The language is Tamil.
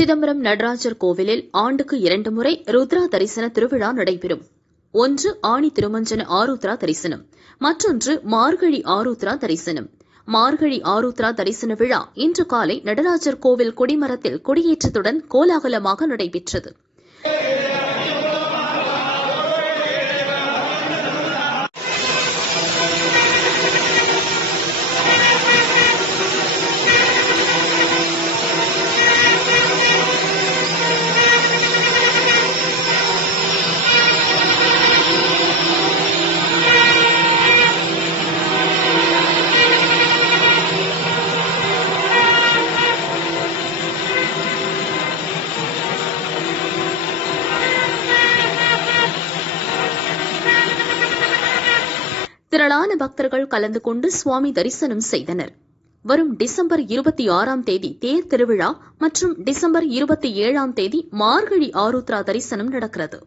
சிதம்பரம் நடராஜர் கோவிலில் ஆண்டுக்கு இரண்டு முறை ருத்ரா தரிசன திருவிழா நடைபெறும். ஒன்று ஆணி திருமஞ்சன ஆருத்ரா தரிசனம் மற்றொன்று மார்கழி ஆருத்ரா தரிசனம். மார்கழி ஆருத்ரா தரிசன விழா இன்று காலை நடராஜர் கோவில் கொடிமரத்தில் கொடியேற்றத்துடன் கோலாகலமாக நடைபெற்றது. திரளான பக்தர்கள் கலந்து கொண்டு சுவாமி தரிசனம் செய்தனர். வரும் டிசம்பர் இருபத்தி ஆறாம் தேதி தேர் திருவிழா மற்றும் டிசம்பர் இருபத்தி ஏழாம் தேதி மார்கழி ஆருத்ரா தரிசனம் நடக்கிறது.